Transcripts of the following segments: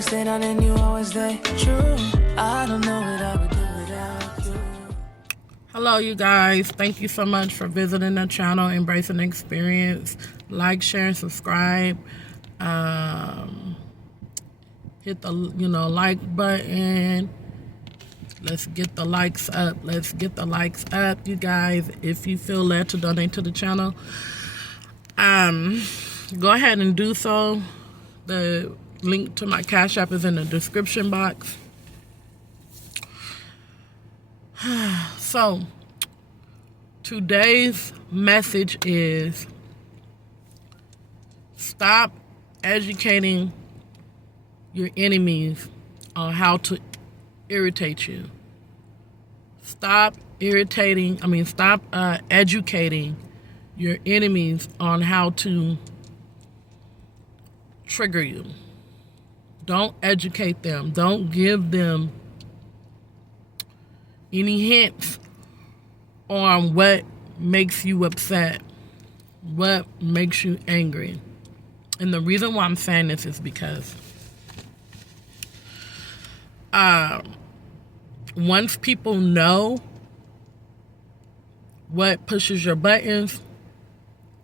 always stay down and you always stay true. I don't know what I would do without you. Hello, you guys. Thank you so much for visiting the channel, Embracing the Experience. Like, share, and subscribe. Hit the like button. Let's get the likes up. Let's get the likes up, you guys. If you feel led to donate to the channel, go ahead and do so. The link to my Cash App is in the description box. So, today's message is stop educating your enemies on how to irritate you. Stop educating your enemies on how to trigger you. Don't educate them. Don't give them any hints on what makes you upset, what makes you angry. And the reason why I'm saying this is because once people know what pushes your buttons,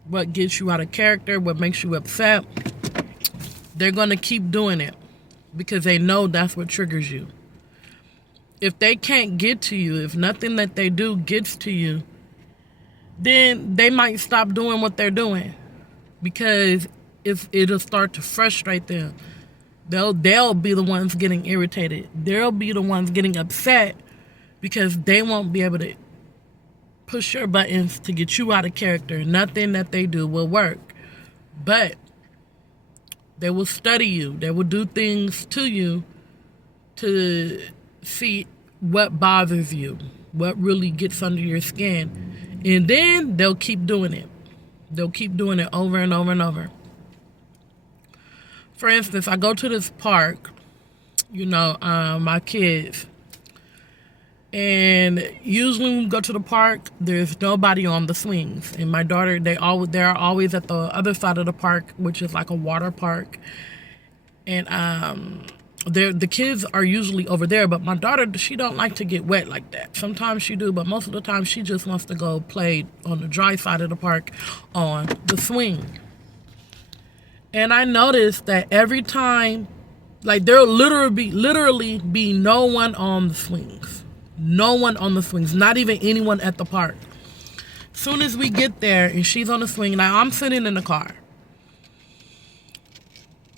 what gets you out of character, what makes you upset, they're going to keep doing it because they know that's what triggers you. If they can't get to you, if nothing that they do gets to you, then they might stop doing what they're doing because it'll start to frustrate them. They'll be the ones getting irritated. They'll be the ones getting upset because they won't be able to push your buttons to get you out of character. Nothing that they do will work. But they will study you. They will do things to you to see what bothers you, what really gets under your skin. And then they'll keep doing it. They'll keep doing it over and over and over. For instance, I go to this park, my kids. And usually when we go to the park, there's nobody on the swings. And my daughter, they're always at the other side of the park, which is like a water park. And the kids are usually over there, but my daughter, she don't like to get wet like that. Sometimes she do, but most of the time she just wants to go play on the dry side of the park on the swing. And I noticed that every time, like there'll literally be no one on the swings. No one on the swings, not even anyone at the park. Soon as we get there and she's on the swing, now I'm sitting in the car.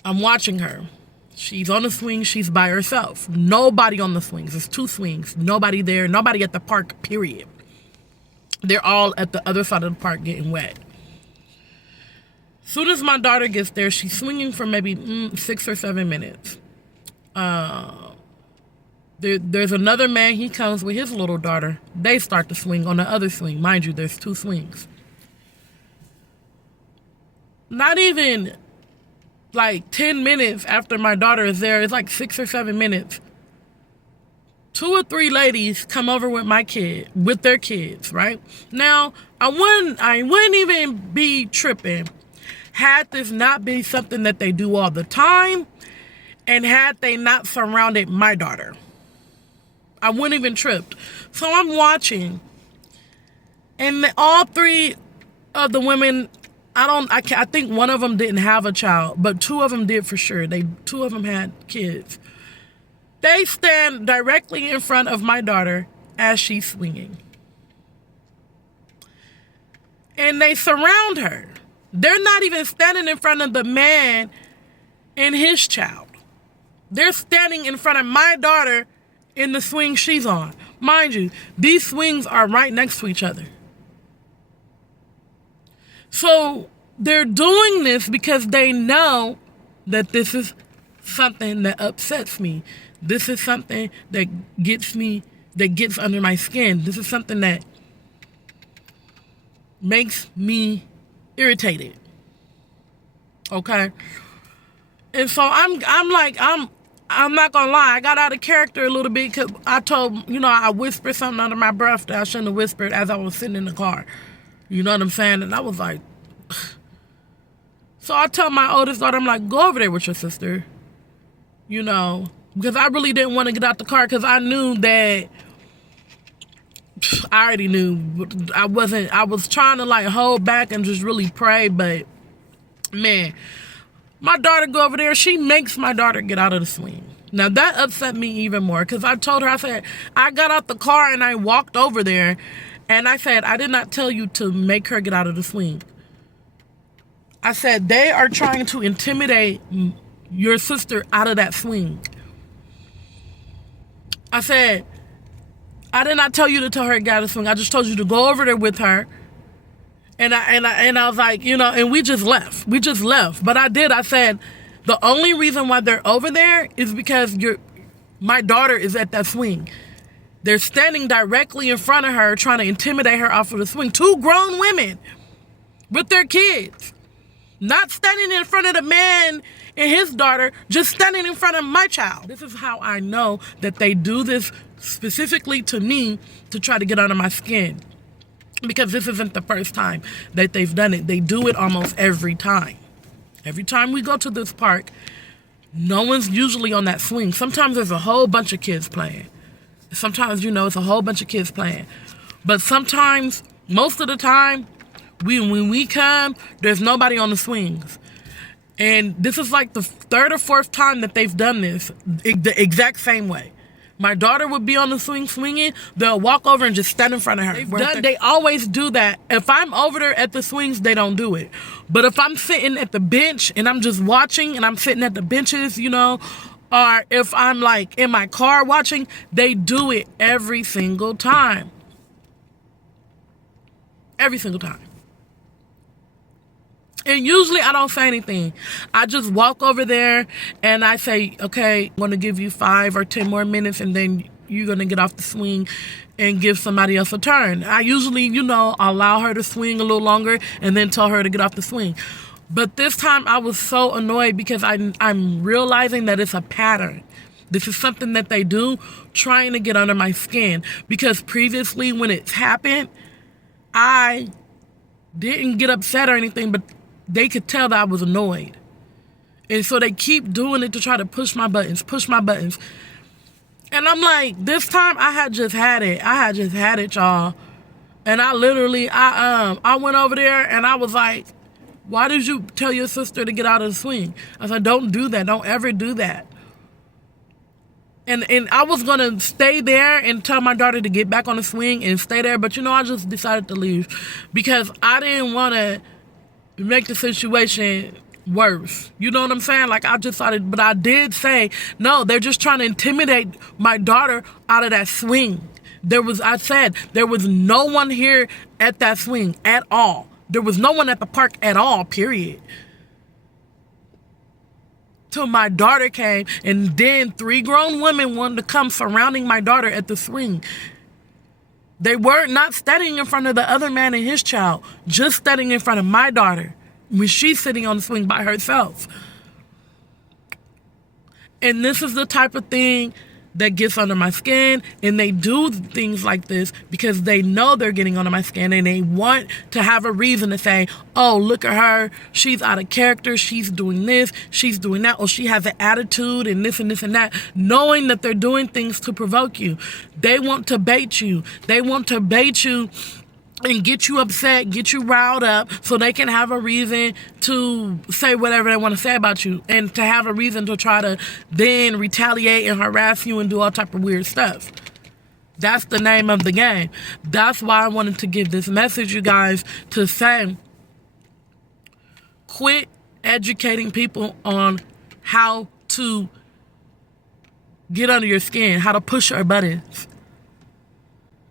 I'm watching her. She's on the swing, she's by herself. Nobody on the swings. There's two swings. Nobody there, nobody at the park, period. They're all at the other side of the park getting wet. Soon as my daughter gets there, she's swinging for maybe 6 or 7 minutes. There's another man, he comes with his little daughter. They start to swing on the other swing. Mind you, there's 2 swings. Not even like 10 minutes after my daughter is there, it's like 6 or 7 minutes. 2 or 3 ladies come over with their kids, right? Now, I wouldn't even be tripping had this not been something that they do all the time, and had they not surrounded my daughter. I wouldn't even tripped. So I'm watching, and all 3 of the women, I think one of them didn't have a child, but 2 of them did for sure. 2 of them had kids. They stand directly in front of my daughter as she's swinging. And they surround her. They're not even standing in front of the man and his child. They're standing in front of my daughter in the swing she's on. Mind you, these swings are right next to each other. So they're doing this because they know that this is something that upsets me. This is something that gets under my skin. This is something that makes me irritated. Okay? And so I'm not gonna lie, I got out of character a little bit because I whispered something under my breath that I shouldn't have whispered as I was sitting in the car. You know what I'm saying? And I was like, so I tell my oldest daughter, I'm like, go over there with your sister you know, because I really didn't want to get out the car because I knew that, I already knew I was trying to like hold back and just really pray, but man, my daughter go over there, she makes my daughter get out of the swing. Now that upset me even more because I told her, I said, I got out the car and I walked over there and I said, I did not tell you to make her get out of the swing. I said, they are trying to intimidate your sister out of that swing. I said, I did not tell you to tell her to get out of the swing. I just told you to go over there with her. And I was like, you know, and we just left. But I said, the only reason why they're over there is because my daughter is at that swing. They're standing directly in front of her trying to intimidate her off of the swing. 2 grown women with their kids. Not standing in front of the man and his daughter, just standing in front of my child. This is how I know that they do this specifically to me to try to get under my skin. Because this isn't the first time that they've done it. They do it almost every time. Every time we go to this park, no one's usually on that swing. Sometimes there's a whole bunch of kids playing. Sometimes, you know, it's a whole bunch of kids playing. But sometimes, most of the time, when we come, there's nobody on the swings. And this is like the 3rd or 4th time that they've done this the exact same way. My daughter would be on the swing swinging. They'll walk over and just stand in front of her. They always do that. If I'm over there at the swings, they don't do it. But if I'm sitting at the bench and I'm just watching and I'm sitting at the benches, you know, or if I'm like in my car watching, they do it every single time. Every single time. And usually I don't say anything. I just walk over there and I say, okay, I'm going to give you 5 or 10 more minutes and then you're going to get off the swing and give somebody else a turn. I usually, you know, allow her to swing a little longer and then tell her to get off the swing. But this time I was so annoyed because I'm realizing that it's a pattern. This is something that they do, trying to get under my skin. Because previously when it's happened, I didn't get upset or anything, but they could tell that I was annoyed. And so they keep doing it to try to push my buttons. And I'm like, this time I had just had it, y'all. And I literally, I went over there and I was like, why did you tell your sister to get out of the swing? I said, don't do that. Don't ever do that. And I was going to stay there and tell my daughter to get back on the swing and stay there. But, you know, I just decided to leave because I didn't want to make the situation worse. You know what I'm saying? Like, I just decided, but I did say, no, they're just trying to intimidate my daughter out of that swing. I said, there was no one here at that swing at all. There was no one at the park at all, period. Till my daughter came, and then 3 grown women wanted to come surrounding my daughter at the swing. They were not standing in front of the other man and his child, just standing in front of my daughter when she's sitting on the swing by herself. And this is the type of thing that gets under my skin, and they do things like this because they know they're getting under my skin and they want to have a reason to say, oh, look at her, she's out of character, she's doing this, she's doing that, or she has an attitude and this and this and that, knowing that they're doing things to provoke you. They want to bait you. They want to bait you and get you upset, get you riled up so they can have a reason to say whatever they want to say about you and to have a reason to try to then retaliate and harass you and do all type of weird stuff. That's the name of the game. That's why I wanted to give this message, you guys, to say, quit educating people on how to get under your skin, how to push your buttons.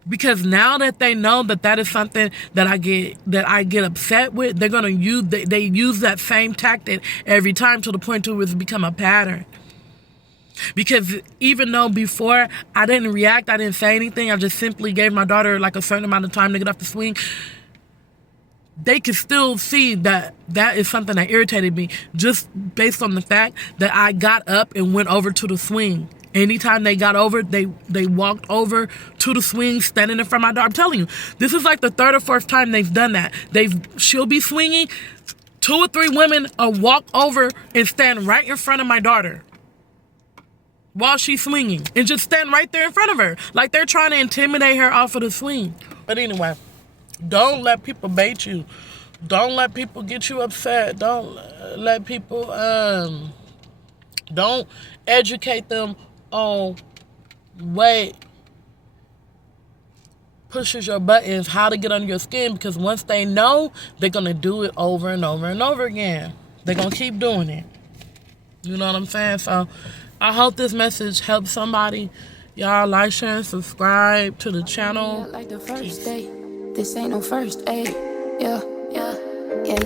Because now that they know that that is something that I get upset with, they're gonna use they use that same tactic every time to the point to where it's become a pattern. Because even though before I didn't react, I didn't say anything, I just simply gave my daughter like a certain amount of time to get off the swing, they could still see that that is something that irritated me just based on the fact that I got up and went over to the swing. Anytime they got over, they walked over to the swing, standing in front of my daughter. I'm telling you, this is like the 3rd or 4th time they've done that. She'll be swinging, 2 or 3 women will walk over and stand right in front of my daughter. while she's swinging and just stand right there in front of her. Like they're trying to intimidate her off of the swing. But anyway, don't let people bait you. Don't let people get you upset. Don't let people, don't educate them on what pushes your buttons, how to get under your skin, because once they know, they're going to do it over and over and over again. They're going to keep doing it. You know what I'm saying? So I hope this message helps somebody. Y'all like, share, and subscribe to the channel. Like the first day, this ain't no first aid. Yeah,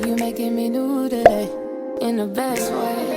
you making me new today in the best way.